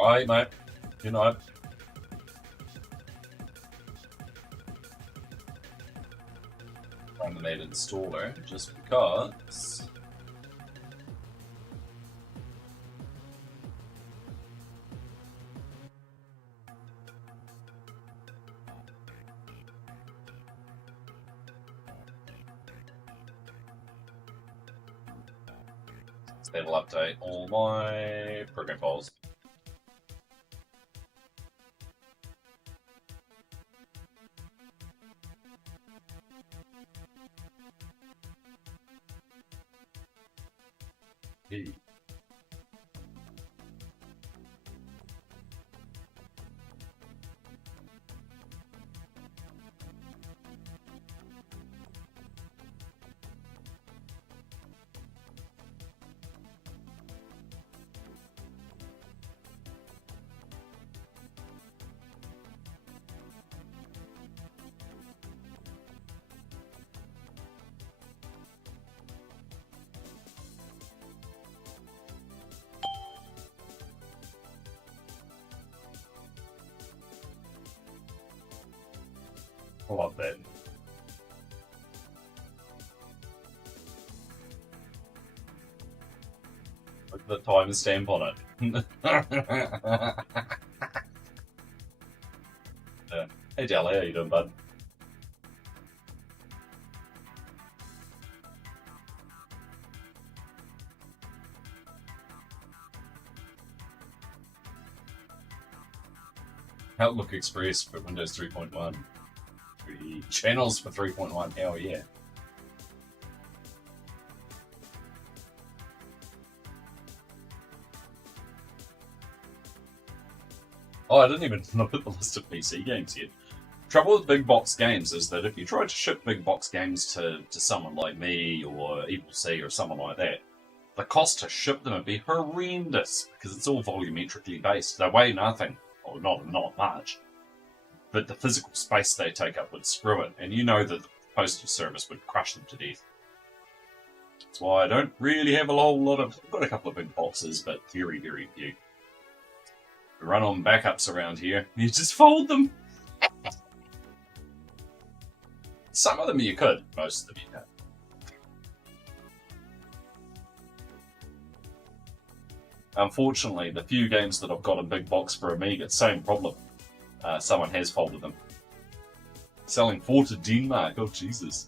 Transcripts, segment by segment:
Alright, mate. Good night. Laminate installer, just because. That'll update all my program files. Hey. I love that. Look at the timestamp on it. Hey Dally, how you doing, bud? Outlook Express for Windows 3.1. Channels for 3.1, hell yeah. Oh, I didn't even look at the list of PC games yet. Trouble with big box games is that if you try to ship big box games to someone like me or EvilC or someone like that, the cost to ship them would be horrendous because it's all volumetrically based. They weigh nothing, or not much, but the physical space they take up would screw it, and you know that the postal service would crush them to death. That's why I don't really have a whole lot of... I've got a couple of big boxes, but very, very few. We run on backups around here. You just fold them. Some of them you could, most of them you can't. Unfortunately, the few games that I've got in big box for Amiga, same problem. Someone has folded them. Selling 4 to Denmark, oh Jesus.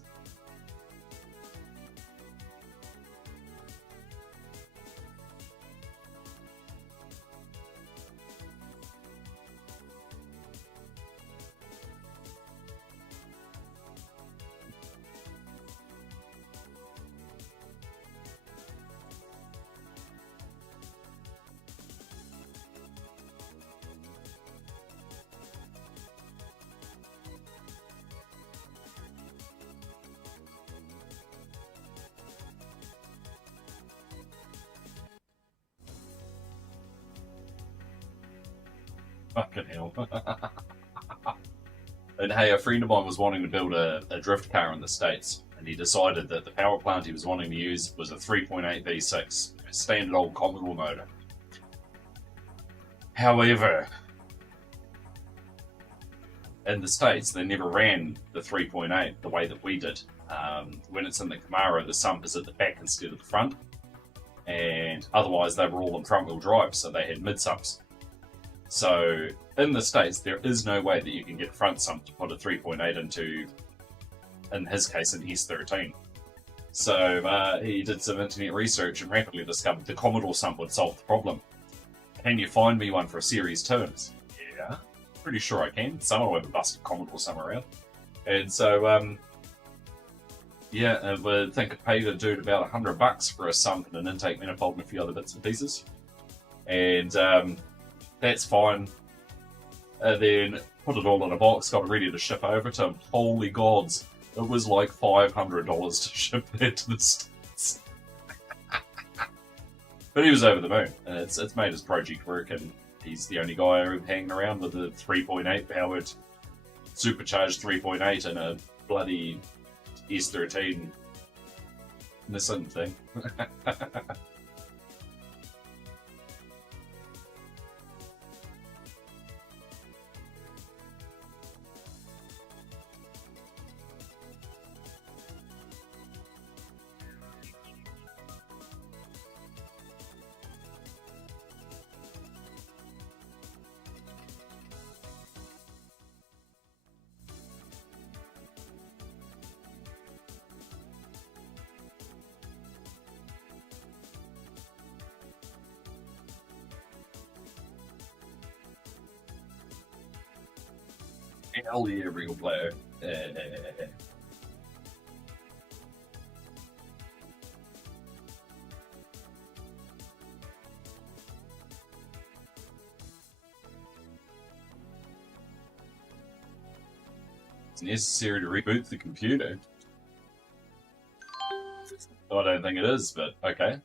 Fucking hell. And hey, a friend of mine was wanting to build a drift car in the States, and he decided that the power plant he was wanting to use was a 3.8 V6, a standard old Commodore motor. However, in the States, they never ran the 3.8 the way that we did. When it's in the Camaro, the sump is at the back instead of the front, and otherwise they were all in front-wheel drive, so they had mid-sumps. So, in the States, there is no way that you can get a front sump to put a 3.8 into, in his case, an S13. So, he did some internet research and rapidly discovered the Commodore sump would solve the problem. Can you find me one for a Series 2? Yeah, pretty sure I can. Someone will have a busted Commodore somewhere around. And so, yeah, I would think it paid a dude about $100 for a sump and an intake manifold and a few other bits and pieces. And, that's fine. Then put it all in a box, got it ready to ship over to him. Holy gods, it was like $500 to ship that to the States. But he was over the moon, and it's made his project work, and he's the only guy hanging around with a 3.8 powered, supercharged 3.8 and a bloody S13 Nissan thing. Hell yeah, real player. It's necessary to reboot the computer. I don't think it is, but okay.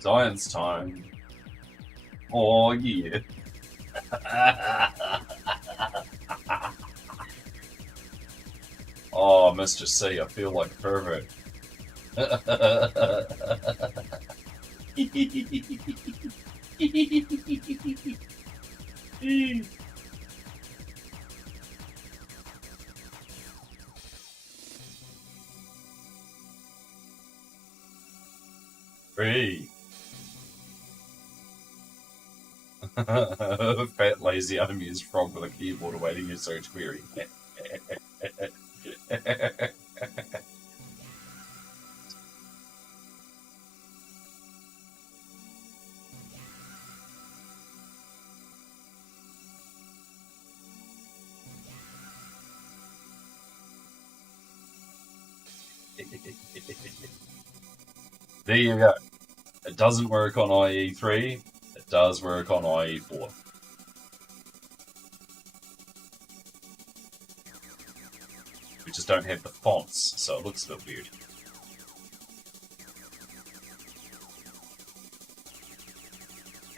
Science time. Oh yeah. Oh, Mr. C, I feel like a pervert. Free. Fat, lazy, unamused frog with a keyboard awaiting your search query. There you go. It doesn't work on IE3. It does work on IE4. We just don't have the fonts, so it looks a bit weird.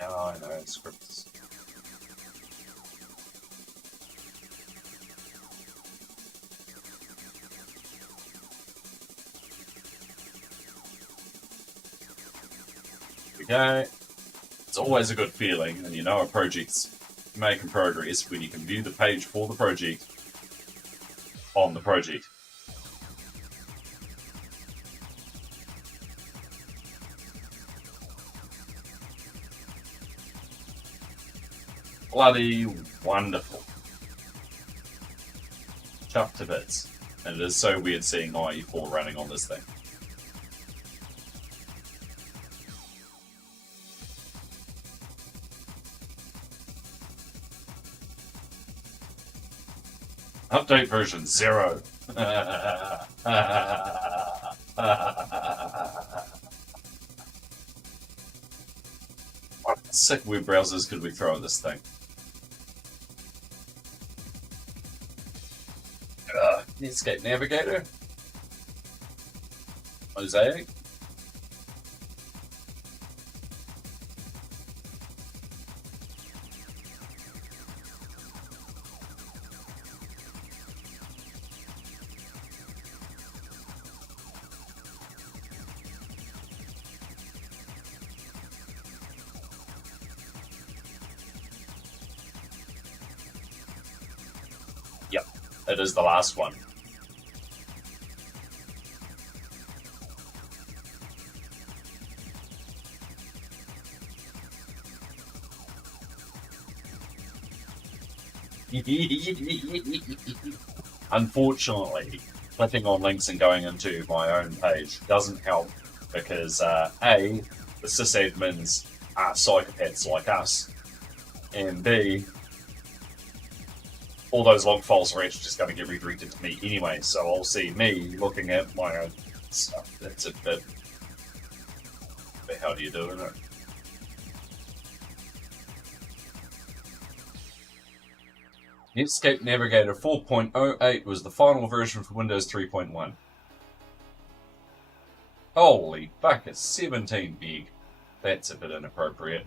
Oh, I know, scripts. Okay. It's always a good feeling, and you know a project's making progress when you can view the page for the project on the project. Bloody wonderful. Chuffed to bits. And it is so weird seeing IE4 running on this thing. Update version 0. What sick web browsers could we throw at this thing? Netscape Navigator? Mosaic? Yep, it is the last one. Unfortunately, clicking on links and going into my own page doesn't help because A, the sysadmins are psychopaths like us, and B, all those log files are actually just going to get redirected to me anyway, so I'll see me looking at my own stuff. That's a bit... But how do you do it? Netscape Navigator 4.08 was the final version for Windows 3.1. Holy bucket, 17 big. That's a bit inappropriate.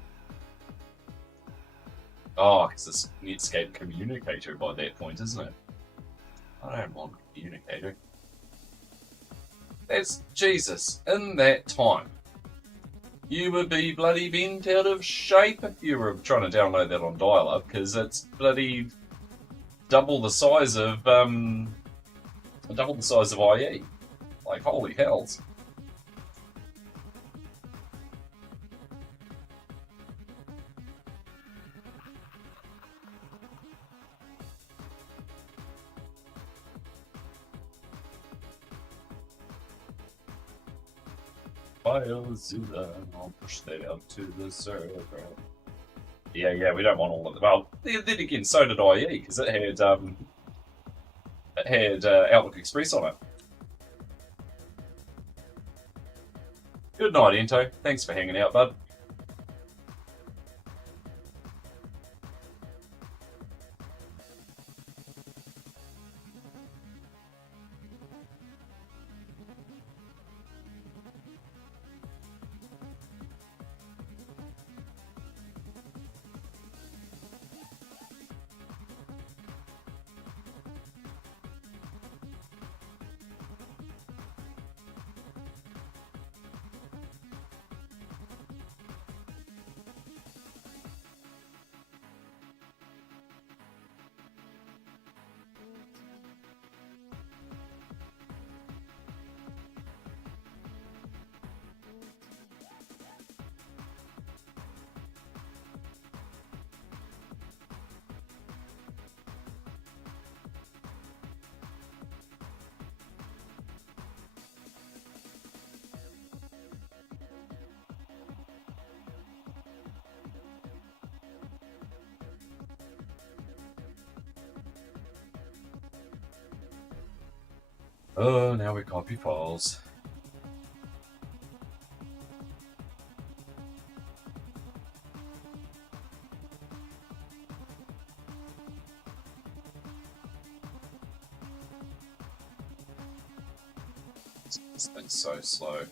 Oh, it's this Netscape Communicator by that point, isn't it? I don't want Communicator. That's Jesus. In that time, you would be bloody bent out of shape if you were trying to download that on dial-up, because it's bloody double the size of IE. Like, holy hells. I'll push that out to the server. Yeah, we don't want all of them. Well, then again, so did IE, because it had Outlook Express on it. Good night, Ento. Thanks for hanging out, bud. Oh, now we copy files. This thing's so slow.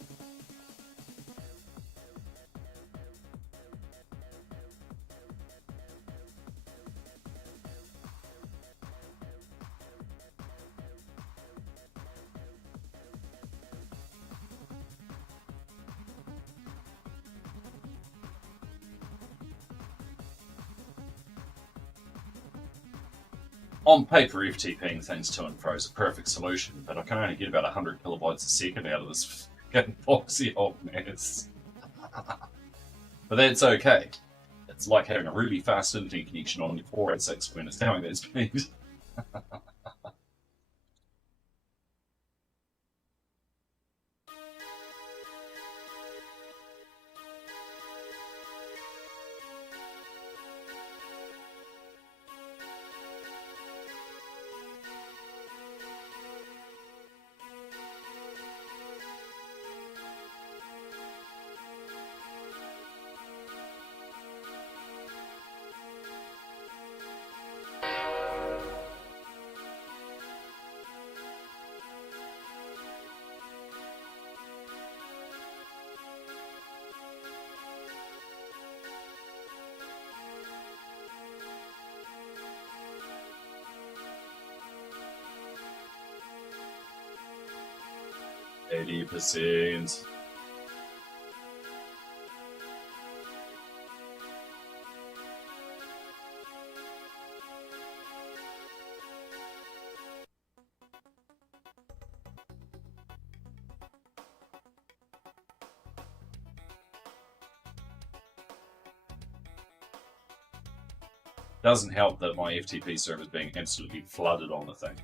On paper, FTPing things to and fro is a perfect solution, but I can only get about 100 kilobytes a second out of this fucking boxy old mess. But that's okay. It's like having a really fast internet connection on your 486 when it's going that speed. 80%. Doesn't help that my FTP server is being absolutely flooded on the thing.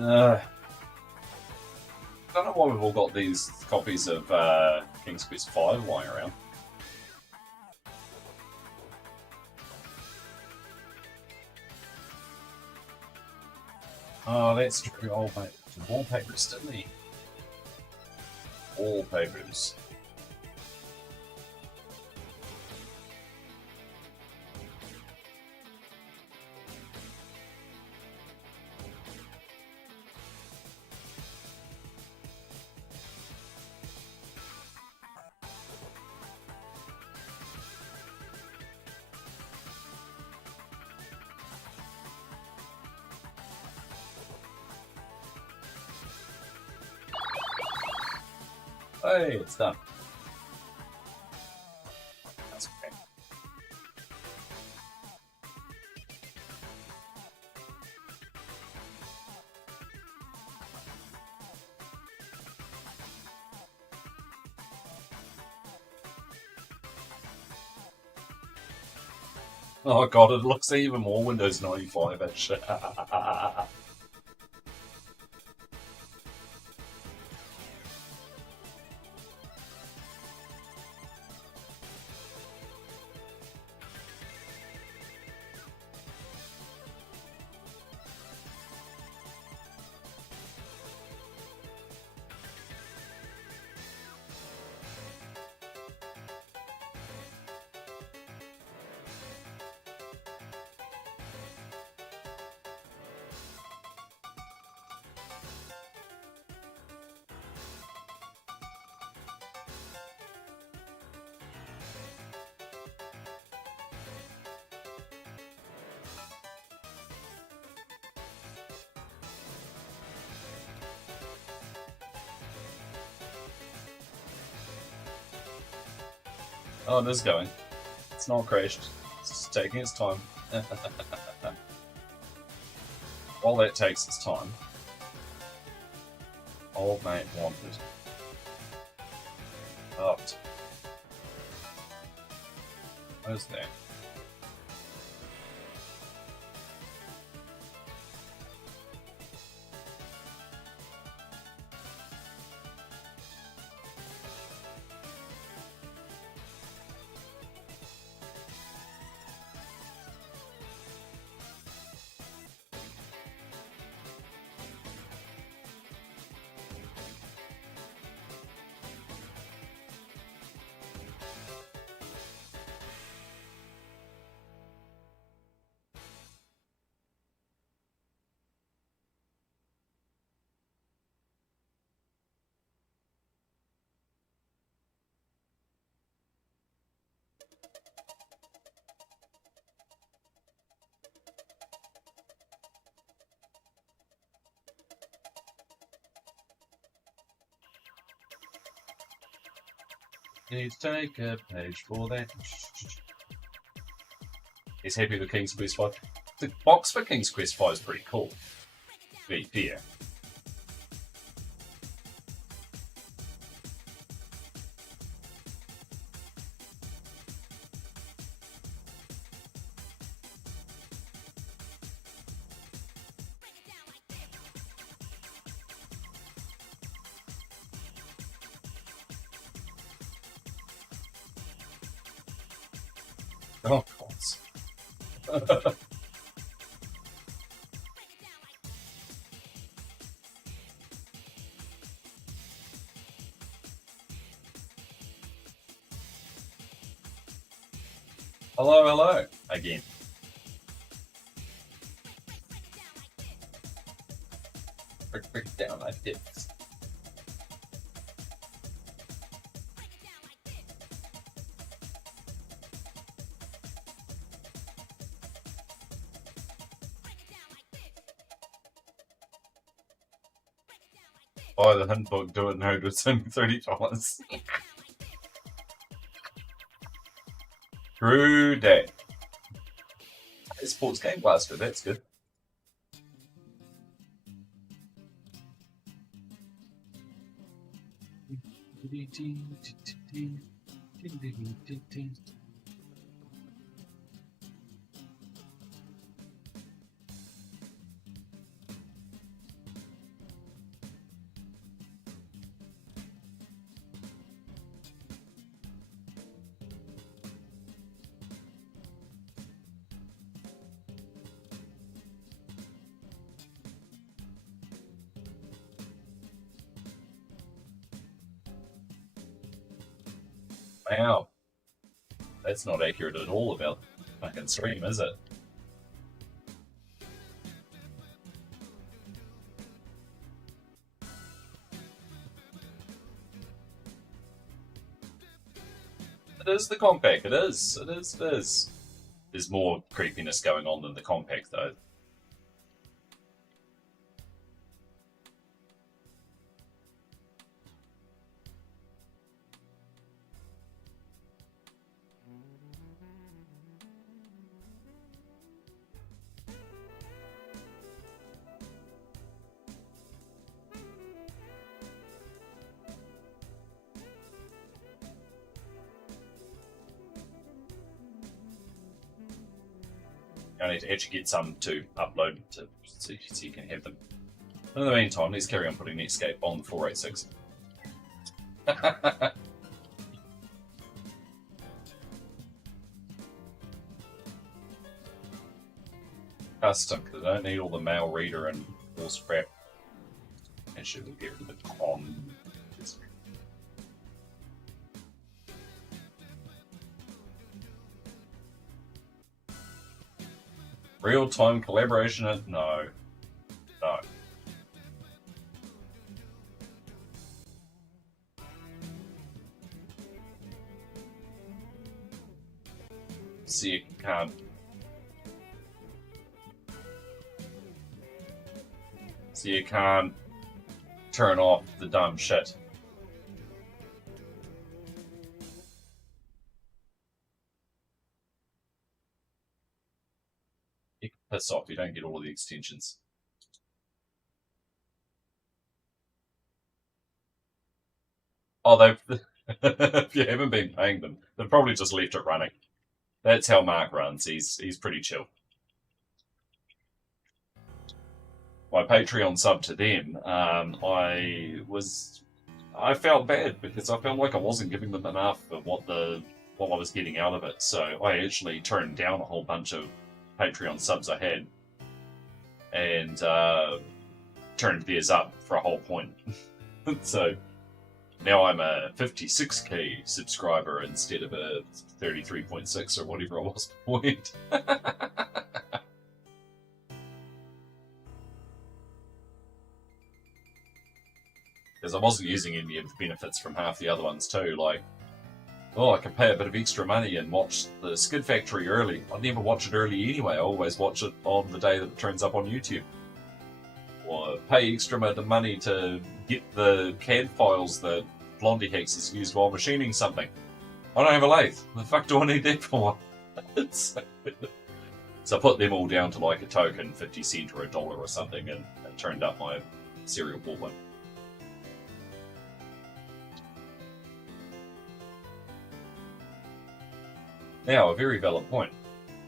I don't know why we've all got these copies of King's Quest V lying around. Oh, that's true. Oh, mate. The wallpapers, didn't he? Wallpapers. Hey, it's done. That's okay. Oh god, it looks even more Windows 95-ish. Oh, it is going. It's not crashed. It's just taking its time. While that takes its time, old mate wanted up. Where's that? Need to take a page for that. He's happy with King's Quest V. The box for King's Quest V is pretty cool. To be fair. Oh, God. Hello, hello, again. Break down my dicks. Buy the hint book, do it now, it's only $30. True that. Sports Game Blaster, that's good. Wow, that's not accurate at all about the fucking stream, is it? It is the compact. It is. It is. It is. There's more creepiness going on than the compact, though. I need to actually get some to upload so you can have them. In the meantime, let's carry on putting Netscape on 486. Custom, because I don't need all the mail reader and all scrap. And should we get rid of the con? Real-time collaboration? No. No. See, you can't. So you can't turn off the dumb shit. You can piss off, you don't get all of the extensions. Oh, they've. If you haven't been paying them, they've probably just left it running. That's how Mark runs. He's pretty chill. My Patreon sub to them, I felt bad because I felt like I wasn't giving them enough of what I was getting out of it. So I actually turned down a whole bunch of Patreon subs I had, and turned theirs up for a whole point. So now I'm a 56k subscriber instead of a 33.6 or whatever I was point. Because I wasn't using any of the benefits from half the other ones too, like, oh, I can pay a bit of extra money and watch the Skid Factory early. I never watch it early anyway, I always watch it on the day that it turns up on YouTube. Or pay extra amount of money to get the CAD files that Blondie Hex has used while machining something. I don't have a lathe. The fuck do I need that for? So I put them all down to like a token, 50 cent or $1 or something, and it turned up my cereal bought one. Now, a very valid point.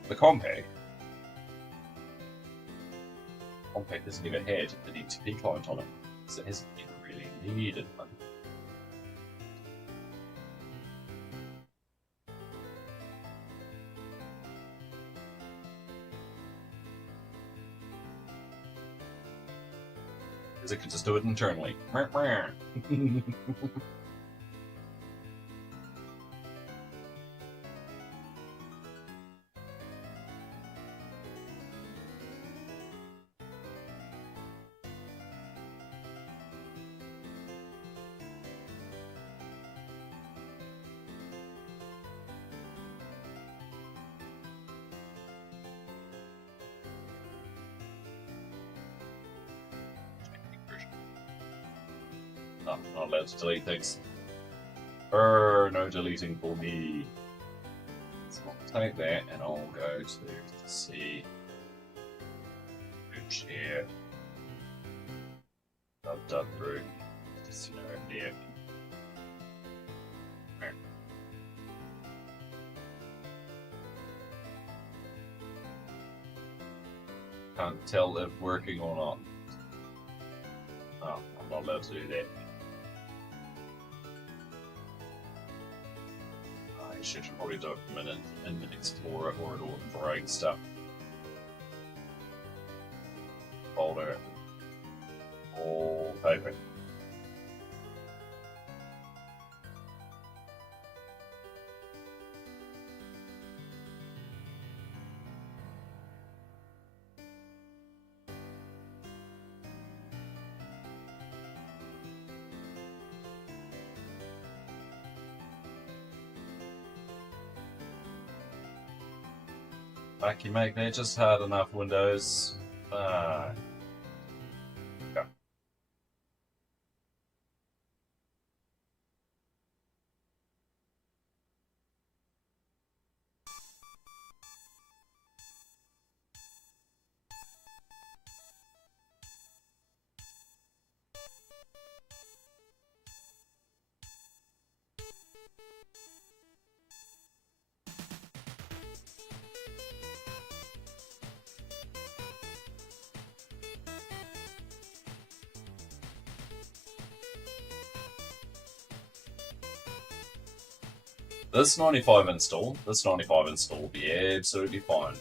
The compact has never had an XP client on it, so it hasn't ever really needed one. Because it could just do it internally. I'm not allowed to delete things. No deleting for me. So I'll take that and I'll go to see. Share. Dub through. Just, there. Can't tell if working or not. Oh, I'm not allowed to do that. I should probably do it from an Explorer or an Auto stuff. Folder. All paper. Wacky, make that just hard enough, Windows. Go. This 95 install will be absolutely fine.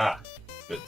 Ah, good.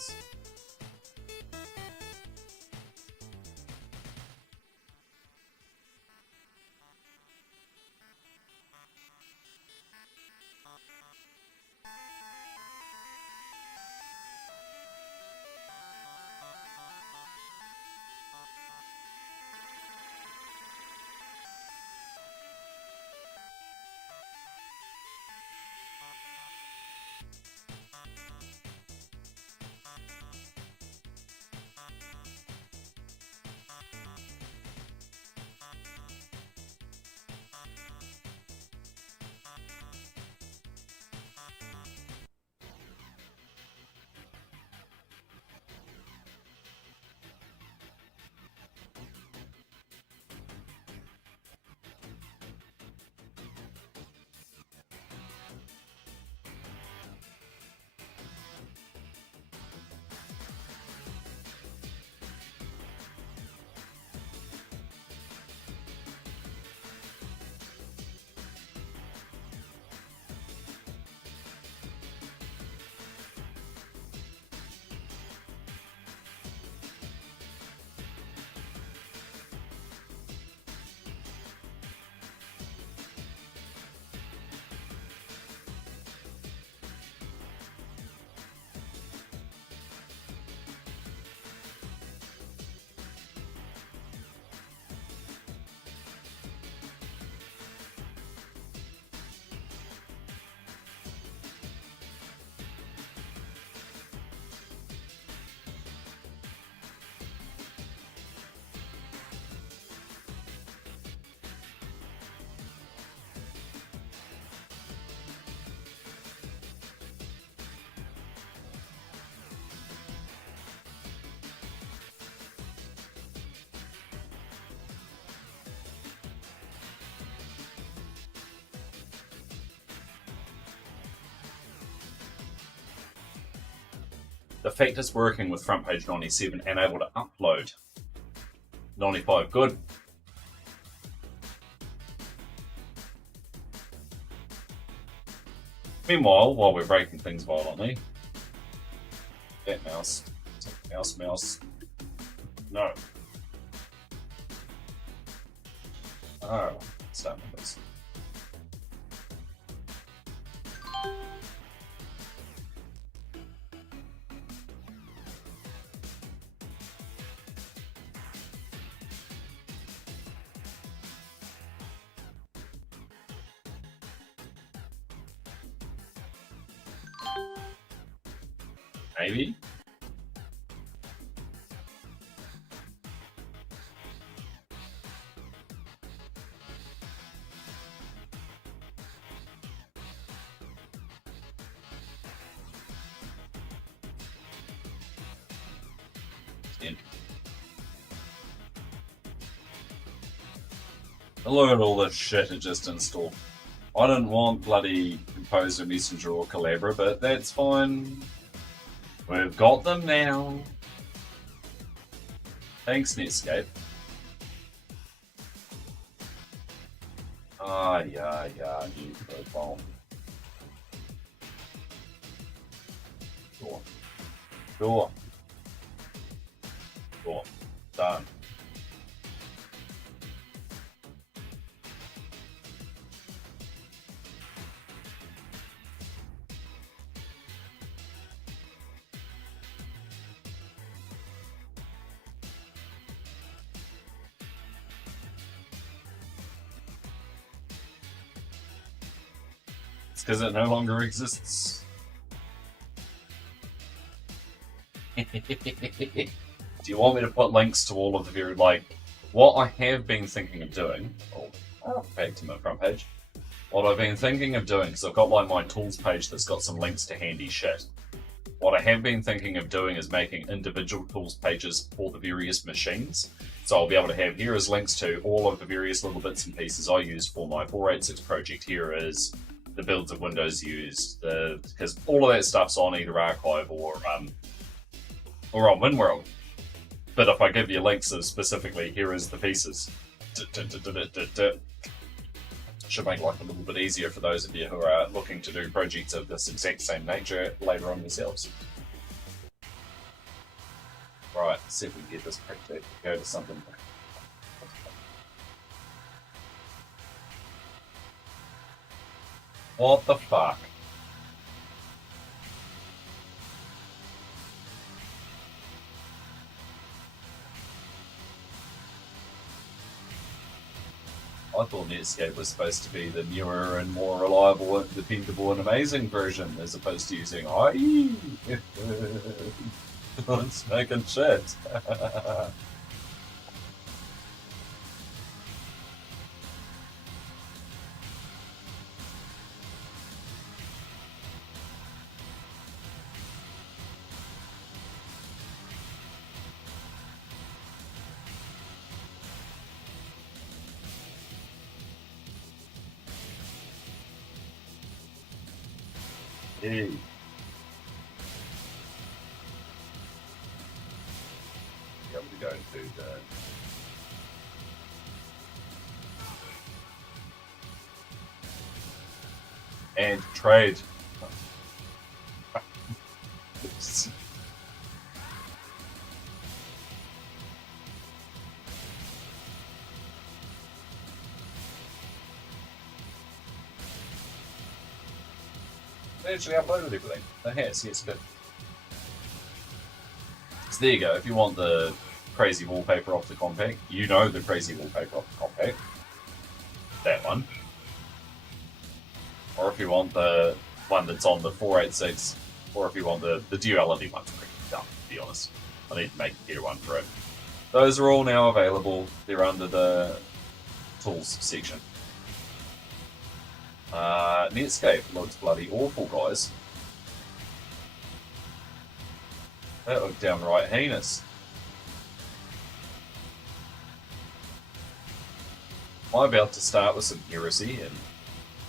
The fact it's working with front page 97 and able to upload 95, good. Meanwhile, while we're breaking things violently, that mouse, mouse, no. Oh, start with this. Maybe. Look at all this shit it just installed. I didn't want bloody Composer, Messenger, or Collabora, but that's fine. We've got them now. Thanks, Netscape. Yeah, new profile. Sure. Sure. Sure. Done. It's because it no longer exists. Do you want me to put links to all of the very, like, what I have been thinking of doing? Back to my front page. What I've been thinking of doing, because I've got like my tools page that's got some links to handy shit. What I have been thinking of doing is making individual tools pages for the various machines. So I'll be able to have, here is links to all of the various little bits and pieces I use for my 486 project. Here is the builds of Windows used, because all of that stuff's on either Archive or on WinWorld. But if I give you links of specifically, here is the pieces, should make life a little bit easier for those of you who are looking to do projects of this exact same nature later on yourselves. Right, let's see if we can get this printed. Go to something. What the fuck? I thought Netscape was supposed to be the newer and more reliable and dependable and amazing version, as opposed to using IE. It's making shit. Hey. Yeah, we're going to the and trade. They actually uploaded everything. Oh, yes, good. So there you go. If you want the crazy wallpaper off the compact, you know the crazy wallpaper off the compact. That one. Or if you want the one that's on the 486, or if you want the duality one's pretty dumb, to be honest. I need to make a gear one for it. Those are all now available. They're under the tools section. Netscape looks bloody awful, guys. That looked downright heinous. Am I about to start with some heresy and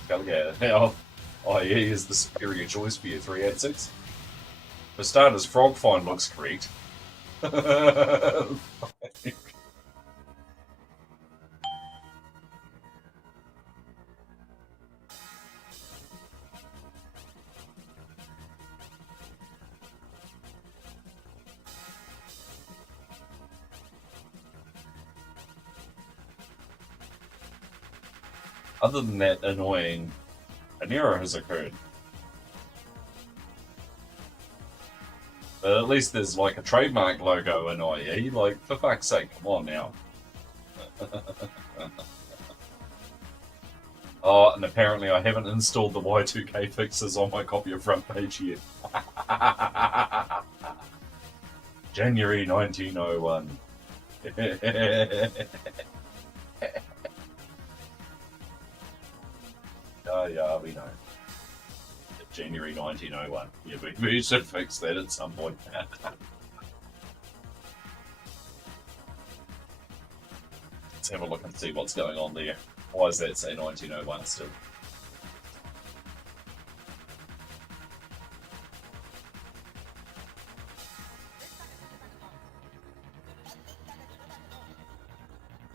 gotta get how IE is the superior choice for your 386? For starters, Frogfind looks correct. Other than that annoying, an error has occurred. But at least there's like a trademark logo in IE, like, for fuck's sake, come on now. Oh, and apparently I haven't installed the Y2K fixes on my copy of front page yet. January 1901. Yeah, we know. January 1901. Yeah, we should fix that at some point. Let's have a look and see what's going on there. Why does that say 1901 still?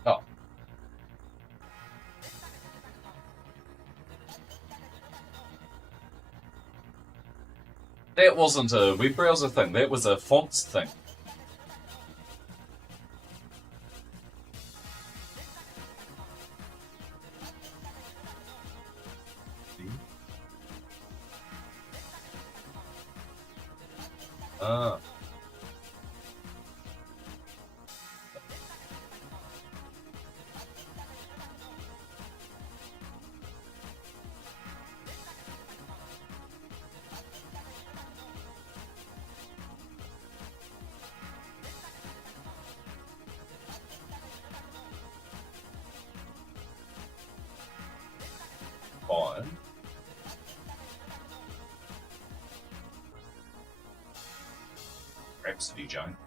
Oh. That wasn't a web browser thing. That was a fonts thing. Ah. Fine. Rhapsody Joan.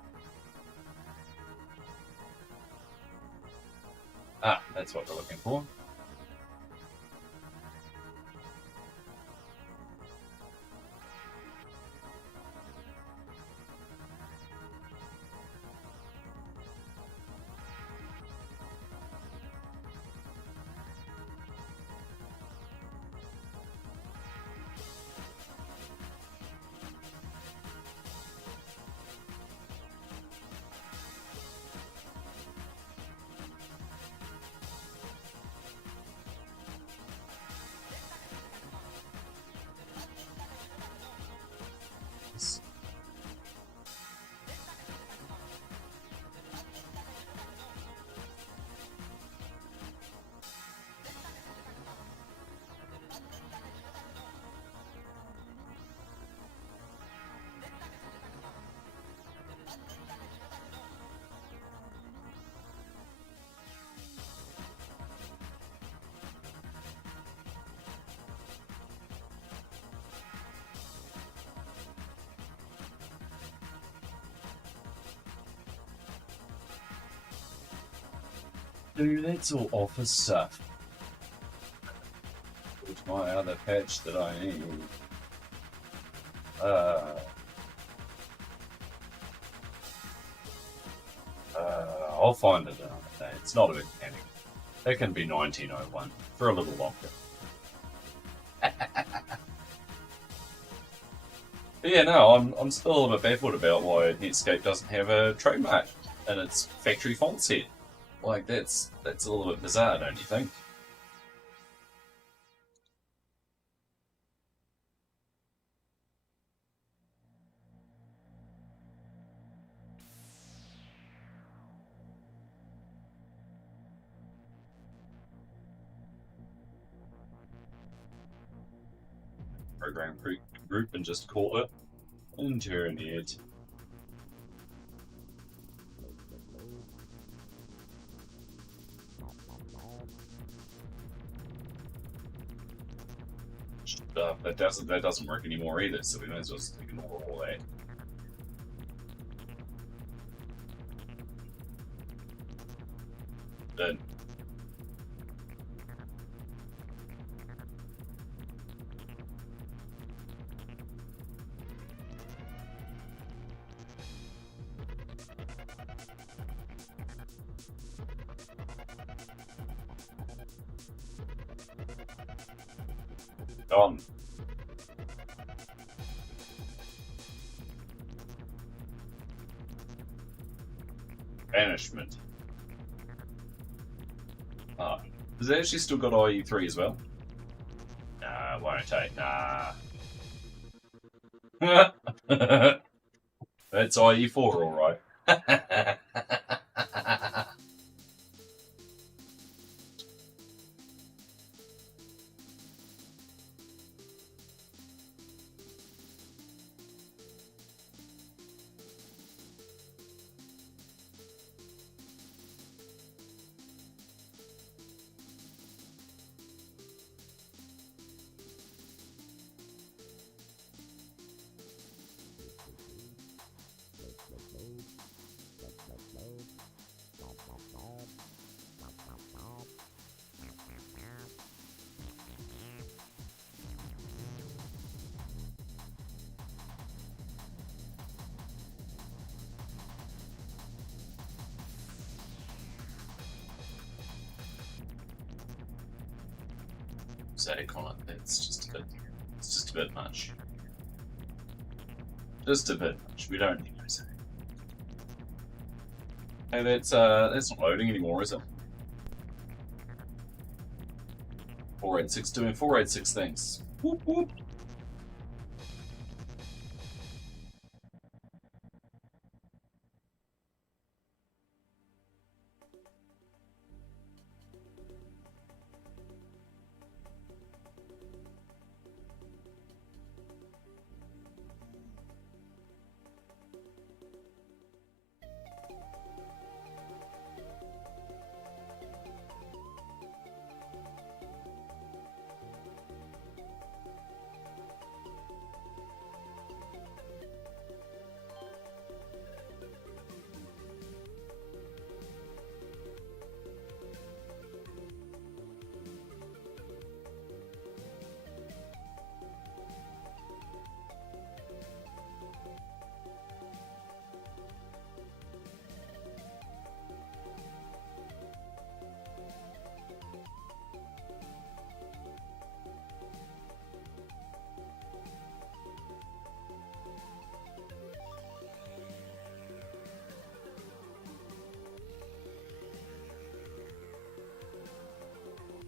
Ah, that's what we're looking for. Dude, that's all office stuff. What's my other patch that I need? I'll find it another day. It's not a big panic. It can be 1901 for a little longer. But yeah, no, I'm still a little bit baffled about why Netscape doesn't have a trademark in its factory font set. Like, that's a little bit bizarre, don't you think? Program group and just call it Internet. That doesn't work anymore either, so we might as well just ignore all that. Done. Done. Banishment. Ah. Has it actually still got IE3 as well? Nah, won't take. Nah. That's IE4, alright. Static on it, it's just a bit much. Just a bit much. We don't need to say. Hey, that's not loading anymore, is it? 486 doing 486 things. Whoop whoop.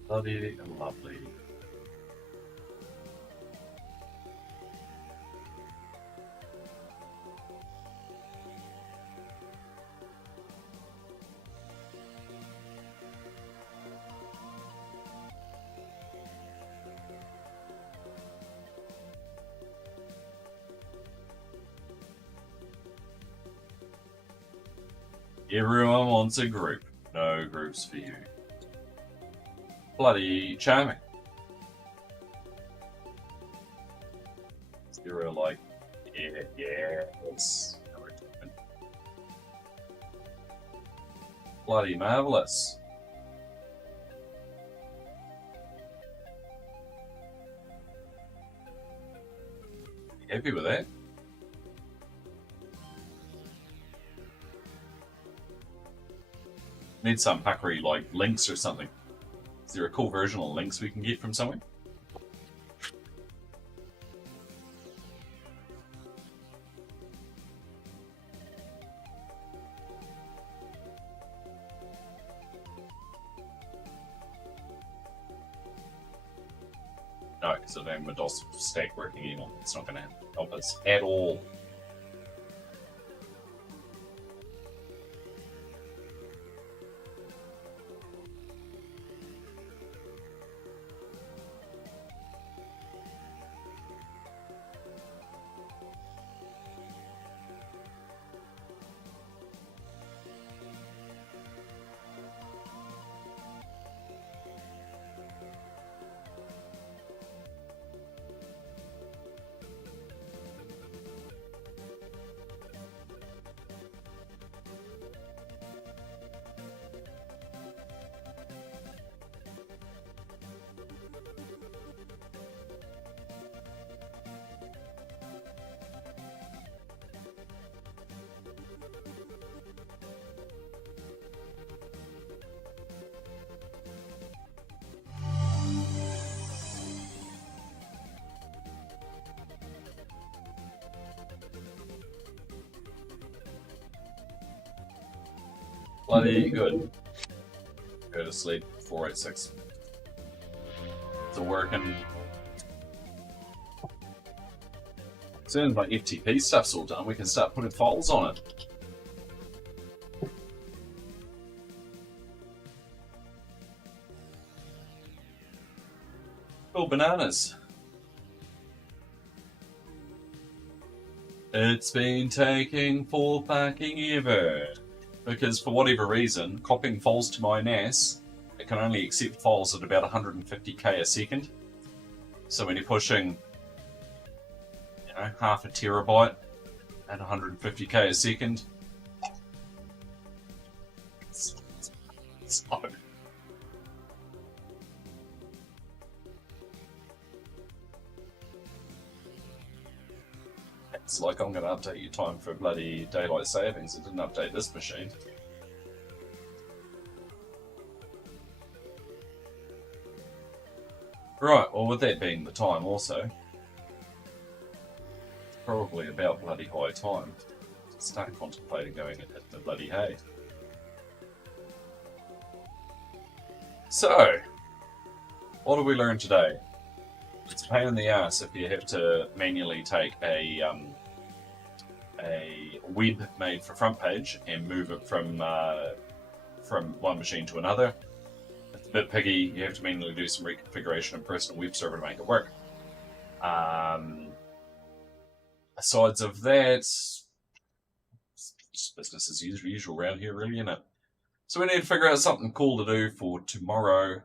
Bloody and lovely. Everyone wants a group. No groups for you. Bloody charming. You're like, yeah, it's bloody marvelous. You happy with that? Need some puckery like links or something. Is there a cool version of links we can get from somewhere? No, because I don't have my DOS stack working anymore. It's not going to help us at all. Bloody good. Go to sleep. 486. It's working. As soon as my FTP stuff's all done, we can start putting files on it. Cool bananas. It's been taking for fucking ever. Because for whatever reason, copying files to my NAS, it can only accept files at about 150k a second. So when you're pushing, you know, half a terabyte at 150k a second, it's slow. It's like I'm going to update your time for bloody daylight savings. It didn't update this machine. Right, well with that being the time also, probably about bloody high time to start contemplating going and hitting the bloody hay. So, what did we learn today? It's a pain in the ass if you have to manually take a web made for front page and move it from one machine to another. It's a bit piggy. You have to manually do some reconfiguration and personal web server to make it work. Asides of that, it's business as usual around here, really, isn't it? So we need to figure out something cool to do for tomorrow.